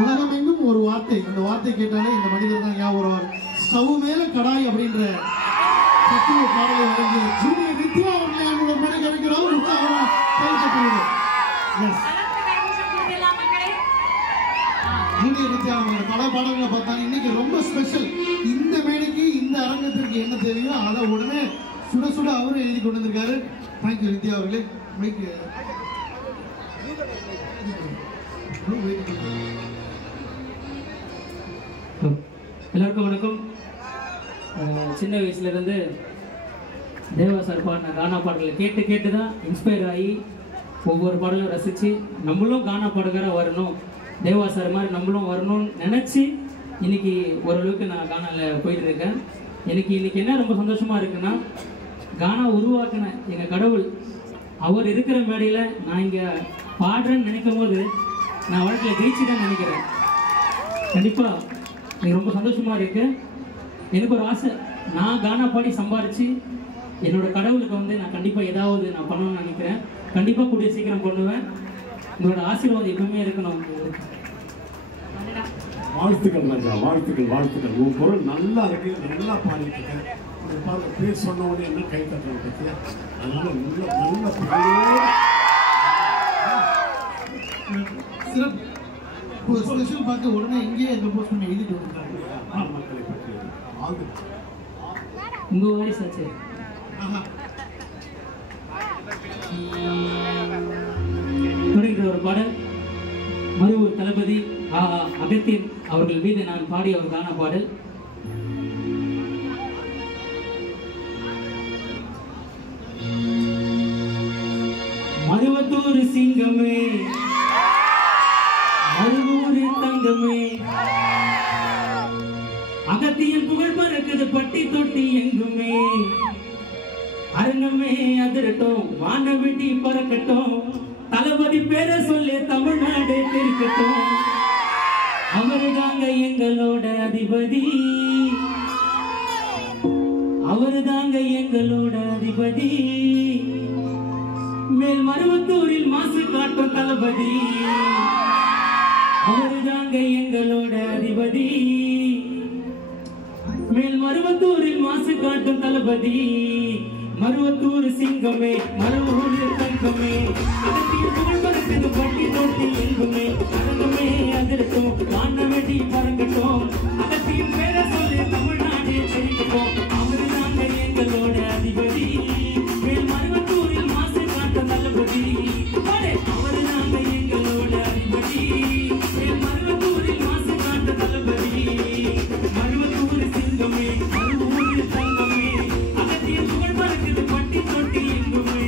உலகமெங்கும் ஒரு வார்த்தை, அந்த வார்த்தை கேட்டாலே இந்த மனிதர் தான் ஞாபகம் வருவார். ஸ்டவ் மேல கடாய் அப்படின்ற தத்துவ பாடலை வழங்கிய ஜூனியர் நித்யா அவர்களை நம்மளோட மணிக்கு அழைக்கிறோம். உற்சாகமா கைதட்டுவது. எஸ், ஜூனியர் நித்யா அவங்களோட பல பாடல்களை பார்த்தாங்க. இன்னைக்கு ரொம்ப ஸ்பெஷல். இந்த மேடைக்கு இந்த அரங்கத்திற்கு என்ன தெரியும் அதை உடனே சுட சுட அவரும் எழுதி கொண்டு வந்திருக்காரு. தேங்க்யூ நித்யா அவர்களே. மைக்கு எல்லாருக்கும் வணக்கம். சின்ன வயசுலேருந்து தேவா சார் பாடின கானா பாடல்களை கேட்டு கேட்டு தான் இன்ஸ்பயர் ஆகி ஒவ்வொரு பாடலும் ரசித்து நம்மளும் கானா பாடுகாராக வரணும், தேவா சார் மாதிரி நம்மளும் வரணும்னு நினச்சி இன்றைக்கி ஓரளவுக்கு நான் கானாவில் போயிட்டு இருக்கேன். எனக்கு இன்றைக்கி என்ன ரொம்ப சந்தோஷமாக இருக்குன்னா, கானா உருவாக்கின எங்கள் கடவுள் அவர் இருக்கிற மேடையில் நான் இங்கே பாடுறேன்னு நினைக்கும் போது நான் வாழ்க்கையில் ஜெயிச்சு தான் நினைக்கிறேன். கண்டிப்பாக எனக்கு ரொம்ப சந்தோஷமாக இருக்குது. எனக்கு ஒரு ஆசை, நான் கானா பாடி சம்பாரித்து என்னோடய கடவுளுக்கு வந்து நான் கண்டிப்பாக ஏதாவது நான் பண்ணணும்னு நினைக்கிறேன். கண்டிப்பாக கூடிய சீக்கிரம் பண்ணுவேன். உங்களோட ஆசீர்வாதம் எப்பவுமே இருக்கணும். வாழ்த்துக்கள் ராஜா, வாழ்த்துக்கள் வாழ்த்துக்கள். உன் குரல் நல்லா இருக்கு, நல்லா பாடிட்டு இருக்கேன். பேர் சொன்ன உடனே என்ன கை தட்டுறோம் பற்றியா, அதனால நல்ல சிறப்பு. ஸ்பெஷல் பார்த்து உடனே இங்கேயே கம்போஸ் பண்ணி எழுதிட்டு வந்துருக்காங்க. மக்களை பற்றி உங்கள் வாய்ஸ் ஆச்சு. தொடங்கிற ஒரு பாடல் மருவூர் தளபதி அகத்தியன் அவர்கள் மீது நான் பாடிய ஒரு கான பாடல். மருவத்தூர் சிங்கமே, மருவூர் தங்கமே, அகத்தியன் புகழ் பறக்குது பட்டி தொட்டி எங்குமே, அரங்கமே அதிரட்டும் வானவெடி பறக்கட்டும், தளபதி பேரை சொல்லி தமிழ்நாடு தெரிக்கட்டும், அவருதாங்க எங்களோட அதிபதி, அவருதாங்க எங்களோட அதிபதி, மேல் மருவத்தூரில் மாசு காட்டும் தளபதி, அவருதாங்க எங்களோட அதிபதி, மேல் மருவத்தூரில் மாசு காட்டும் தளபதி, மருவத்தூர் சிங்கமே, மருவூர் தங்கமே, அகத்தியன் புகழ் பறக்குது பட்டி தொட்டி எங்குமே, அரங்கமே அதிரட்டும் வானவெடி பறக்கட்டும், அகத்தியன் பேரை சொல்லி தமிழ்நாடு தெரிக்கட்டும், அவருதாங்க எங்களோட அதிபதி, மேல் மருவத்தூரில் மாசு காட்டும் தளபதி, அவருதாங்க எங்களோட அதிபதி, மேல் மருவத்தூரில் மாசு காட்டும் தளபதி, மருவத்தூர் சிங்கமே, மருவூர் தங்கமே, அகத்தியன் புகழ் பறக்குது பட்டி தொட்டி எங்குமே.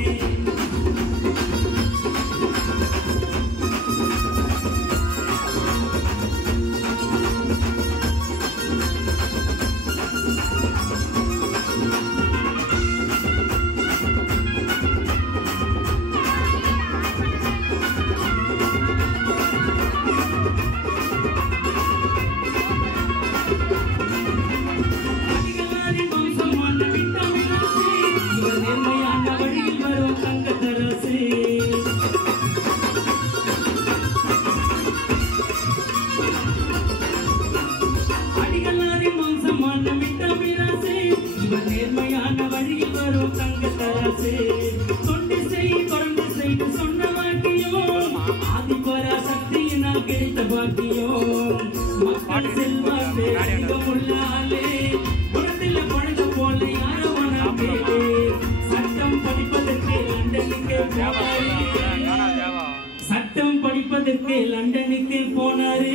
சட்டம் படிப்பதற்கு லண்டனுக்கு போனாரு,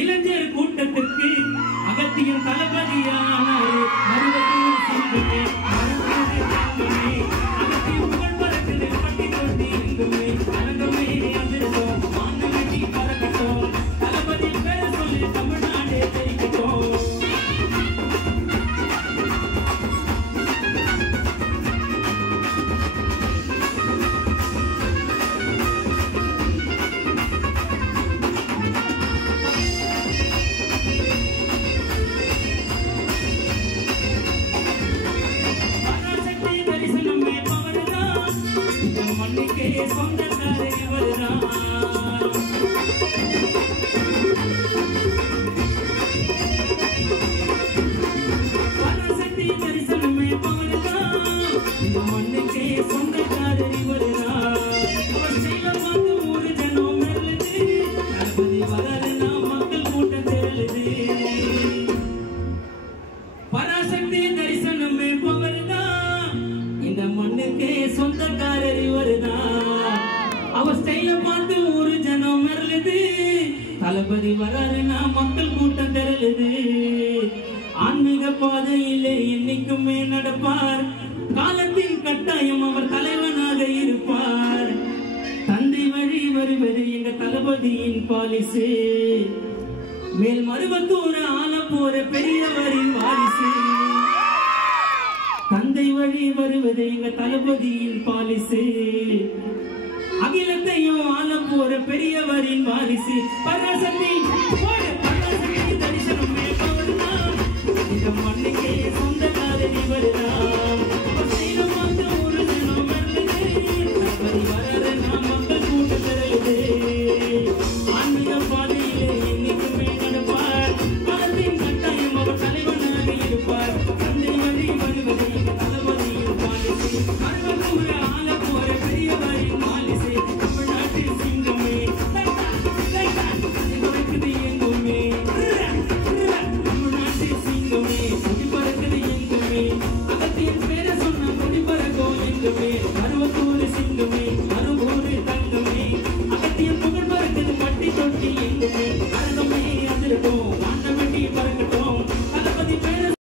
இளைஞர் கூட்டத்திற்கு அகத்தியன் தளபதியானாரு, மருவத்தூர் சிங்கமே, மருவத்தூர் தங்கமே, அகத்தியன் புகழ் பறக்குது பட்டி தொட்டி எங்குமே, அரங்கமே அதிரட்டும் வானவெடி பறக்கட்டும், தளபதி பேரை சொல்லி தமிழ்நாடு தெரிக்கட்டும். தளபதி வராருன்னா மக்கள் கூட்டம் திரளுது. ஆன்மீக பாதையிலே என்னைக்குமே நடப்பார். காலத்தின் கட்டாயம் அவர் தலைவனாக இருப்பார். தந்தை வழி வருவது எங்க தளபதியின் பாலிசு. மேல் மருவத்தூர ஆள போற பெரியவரின் வாரிசு. தந்தை வழி வருவது எங்க தளபதியின் பாலிசு. அகிலத்தையும் ஆள போற பெரியவரின் வாரிசு. பராசக்தி தரிசனம் மேற்கொள்ளலாம். இந்த மண்ணுக்கே சொந்தக்காரர் இவர்தான். ஒரு தினம் வராது நாம் மக்கள் கூட்ட திரளுது. ஆன்மீக பாதையிலே என்னைக்குமே நடப்பார். காலத்தின் கட்டாயம் அவர் தலைவனாக இருப்பார். தந்தை வழி வருவது தளபதியின் பாலிசு.